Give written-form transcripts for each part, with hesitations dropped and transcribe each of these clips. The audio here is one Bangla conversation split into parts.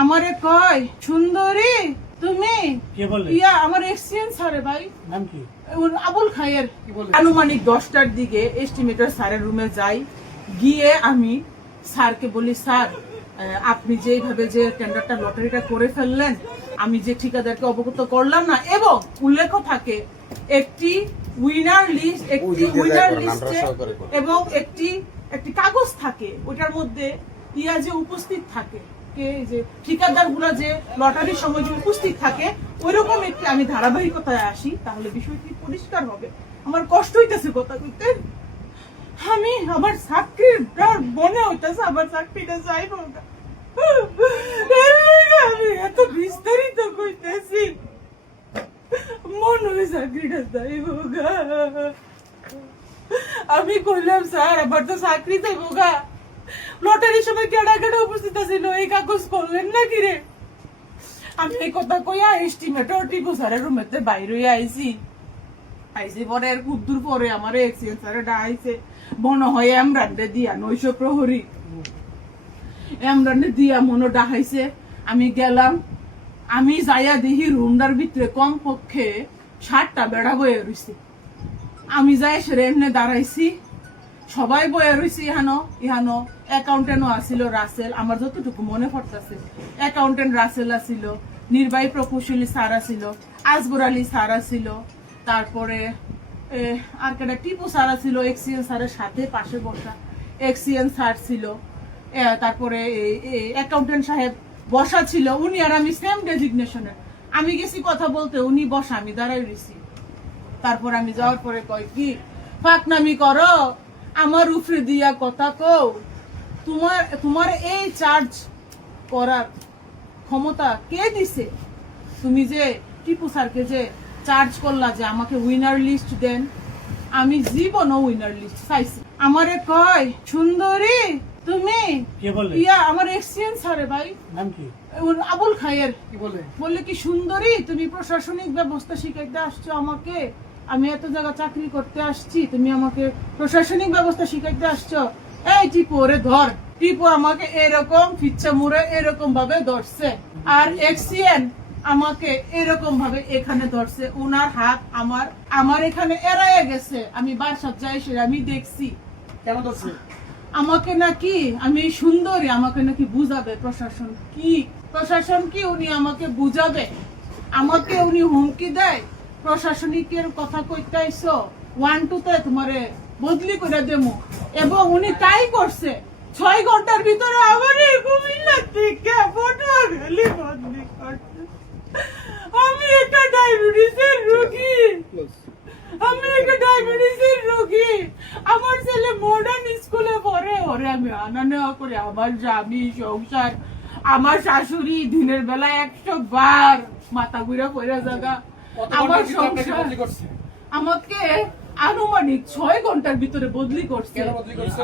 আমারে কয় সুন্দরী তুমি কে বলে? ইয়া আমার এক্সচেঞ্জ স্যারে ভাই নাম কি? আবুল খায়ের আনুমানিক 10টার দিকে এস্টিমেটর স্যারের রুমে যাই, গিয়ে আমি স্যারকে বলি স্যার আপনি যেভাবে যে টেন্ডারটা লটারিটা করে ফেললেন, আমি যে ঠিকাদারকে অবগত করলাম না, এবং উল্লেখ থাকে একটি উইনার লিস্ট, একটি উইনার লিস্টে এবং একটি কাগজ থাকে, ওটার মধ্যে ইয়া যে উপস্থিত থাকে, যে ঠিকাদার গুলা যে লটারির সময় যে উপস্থিত থাকে, ওইরকম একটি আমি ধারাবাহিকতায় আসি, তাহলে বিষয়টি পরিষ্কার হবে। আমার কষ্ট হইতেছে কথা কইতে, আমি আমার চাকরির মনে হইতেছে আমার চাকরিটা চাইব না, আমি এত বিস্তারিত কইতেছি, মনে হয় চাকরিটা চাইব গা। আমি কইলাম স্যার আমার তো চাকরি চাইব গা, লটারির সময় কেডা কেডা উপস্থিত ছিল, এই কাগজ করলেন না কি রে? আমি এই কথা কইয়া এস্টিমেটর টিপু স্যারের রুমেতে বাইরে আইছি পরে খুব দূর পরে আমার এক্সচেঞ্জ স্যারে ডাইছে, মনে হয় এমরান্ডে দিয়া 900 প্রহরী এমরান্ডে দিয়া মনে ডাহাইছে। আমি গেলাম, আমি যাইয়া দেখি রুমটার ভিতরে কম পক্ষে 60টা বেড়া বয়ে রইছে। আমি যাই সেরে এমনি দাঁড়াইছি, সবাই বয়ে রইছি, ইহানো অ্যাকাউন্টেন্টও আসিল রাসেল, আমার যতটুকু মনে পড়তেছে অ্যাকাউন্টেন্ট রাসেল আসিল, নির্বাহী প্রকৌশলী স্যার আসিল, আসগর আলী স্যার আসিল, তারপরে আর কেটা টিপু স্যার আসিল, এক্সিএন স্যারের সাথে পাশে বসা এক্সিএন স্যার ছিল, তারপরে অ্যাকাউন্টেন্ট সাহেব বসা ছিল, উনি আর আমি সেম ডেজিগনেশনের। আমি গেছি কথা বলতে, উনি বসা, আমি দাঁড়াই রইছি। তারপর আমি যাওয়ার পরে কয় কি ফাঁকনামি করো, আমার উপরে দিয়া কথা কও, তোমার এই চার্জ করার ক্ষমতা কে দিছে? তুমি যে টিপু স্যারকে যে চার্জ করলা যে আমাকে উইনার লিস্ট দেন, আমি জীবনও উইনার লিস্ট চাইছি। আমারে কয় সুন্দরী তুমি কে বলে? ইয়া আমার এক্সচেঞ্জ স্যারে ভাই নাম কি? আবুল খায়ের কি বলে? বললে কি সুন্দরী তুমি প্রশাসনিক ব্যবস্থা শিখাইতে আসছো আমাকে, আমি এত জায়গা চাকরি করতে আসছি, তুমি আমাকে প্রশাসনিক ব্যবস্থা শিখাইতে আসছো? এই টিপু ওরে ধর। টিপু আমাকে এরকম ফিচ্ছা মুড়ে এরকম ভাবে ধরছে, আর এক্সিএন আমাকে এরকম ভাবে এখানে ধরছে, উনার হাত আমার এখানে এড়াইয়া গেছে। আমি বাসার যাই সেটা আমি দেখছি। কেন ধরছে? আমাকে নাকি আমি সুন্দরী, আমাকে নাকি বুঝাবে প্রশাসন কি উনি আমাকে বুঝাবে, আমাকে উনি হুমকি দেয়, প্রশাসনিকের কথা কইতে আইছো 1-2 তে তোমারে বদলি করে দেবো, এবং উনি তাই করছে। 6 ঘন্টার ভিতরে আমার কুমিল্লা থেকে পটুয়াখালী বদলি করছে। আমি একটা ডায়াবেটিসের রোগী, আমার ছেলে মডার্ন স্কুলে পড়ে, ওরে আমি আনা নেওয়া করে, আমার স্বামী সংসার, আমার শাশুড়ি দিনের বেলা 100 বার মাথা ঘুরা পড়ে জায়গা, আমার সংসার আমাকে আনুমানিক 6 ঘন্টার ভিতরে বদলি করছে।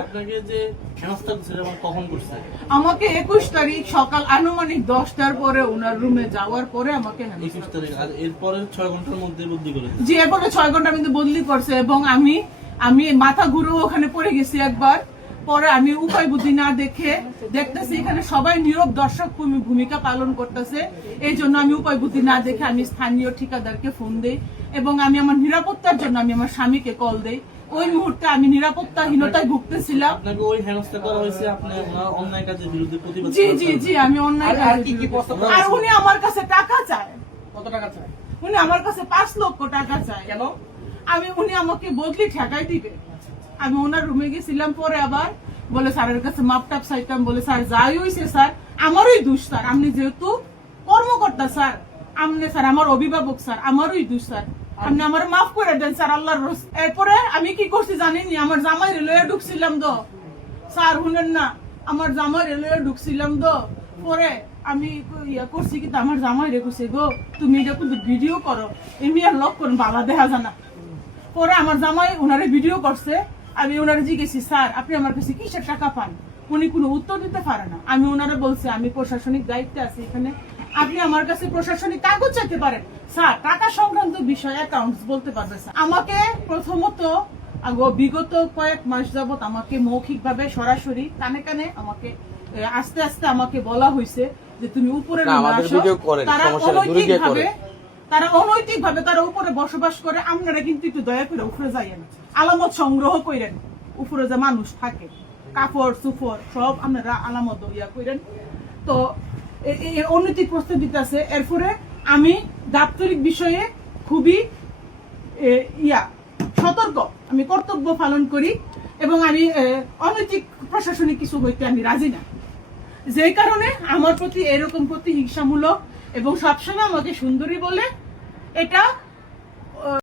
আপনাকে যে হেনস্থা করছে কখন করছে? আমাকে 21 তারিখ সকাল আনুমানিক 10টার পরে ওনার রুমে যাওয়ার পরে আমাকে 21 তারিখ, আর এরপরে 6 ঘন্টার মধ্যে বদলি করেছে। জি, এরপরে 6 ঘন্টার মধ্যে বদলি করছে, এবং আমি মাথা ঘুরে ওখানে পড়ে গেছি একবার। পরে আমি উপায় বুদ্ধি না দেখতেছি এখানে সবাই নীরব দর্শক ভূমিকা পালন করতেছে, এই জন্য আমি উপায় বুদ্ধি না দেখে আমি স্থানীয় ঠিকাদারকে ফোন দেই, এবং আমি আমার নিরাপত্তার জন্য আমি আমার স্বামীকে কল দেই। ওই মুহূর্তে আমি নিরাপত্তাহীনতায় ভুগতেছিলাম। আপনাকে ওই হেনস্থা করা হয়েছে, আপনি অন্যায় কাজের বিরুদ্ধে প্রতিবাদ। জি আমি অন্যায় আর উনি আমার কাছে টাকা চায়। কত টাকা চায়? উনি আমার কাছে 5 লক্ষ টাকা চায়। কেন? উনি আমাকে বদলি ঠেকাই দিবে। আমি ওনার রুমে গেছিলাম, পরে আবার বলে স্যারের কাছে মাপটাপ চাইতাম, বলে স্যার যাই হইছে স্যার আমারই দোষ স্যার, আপনি যেহেতু কর্মকর্তা স্যার, আপনি স্যার আমার অভিভাবক স্যার, আমারই দোষ স্যার, আপনি আমার মাফ করে দেন স্যার, আল্লাহর রস। এরপরে আমি কি করছি জানেননি, আমার জামাই রেলওয়ে ঢুকছিলাম তো স্যার, শুনেন না, আমার জামাই রেলওয়ে ঢুকছিলাম তো, পরে আমি ইয়া করছি কিন্তু আমার জামাই রেখেছে গো তুমি এটা কিন্তু ভিডিও করো, এমনি আর লক করুন বাবা দেখা জানা। পরে আমার জামাই ওনারে ভিডিও করছে, আমি ওনারে জিজ্ঞেসি স্যার আপনি আমার কাছে কিসের টাকা পান, উনি কোনো উত্তর দিতে পারে না। আমি ওনারে বলছি আমি প্রশাসনিক দায়িত্বে আছি এখানে, আপনি আমার কাছে প্রশাসনিক কাগজ চাইতে পারেন স্যার, টাকা সংক্রান্ত বিষয় অ্যাকাউন্টস বলতে পারবে স্যার। আমাকে প্রথমত বিগত কয়েক মাস যাবত আমাকে মৌখিকভাবে সরাসরি কানে কানে আমাকে আস্তে আস্তে আমাকে বলা হয়েছে যে তুমি উপরে না, নেমে আমাদের আসো। ভিডিও করেন, তারা সমস্যা নেই, দূরে গিয়ে অনৈতিকভাবে করেন। তারা অনৈতিকভাবে তারা উপরে বসবাস করে, আপনারা কিন্তু একটু দয়া করে উপরে যাইয়েন, আলামত সংগ্রহ করেন, উপরে যে মানুষ থাকে কাপড় চুপড় সব আপনারা আলামত ইয়া করেন। তো এই অনৈতিক প্রস্তাব দিতে আছে। এরপরে আমি দাপ্তরিক বিষয়ে খুবই সতর্ক, আমি কর্তব্য পালন করি এবং আমি অনৈতিক প্রশাসনিক কিছু হইতে আমি রাজি না। যে কারণে আমার প্রতি এরকম প্রতিহিংসামূলক এবং সবসময় আমাকে সুন্দরী বলে এটা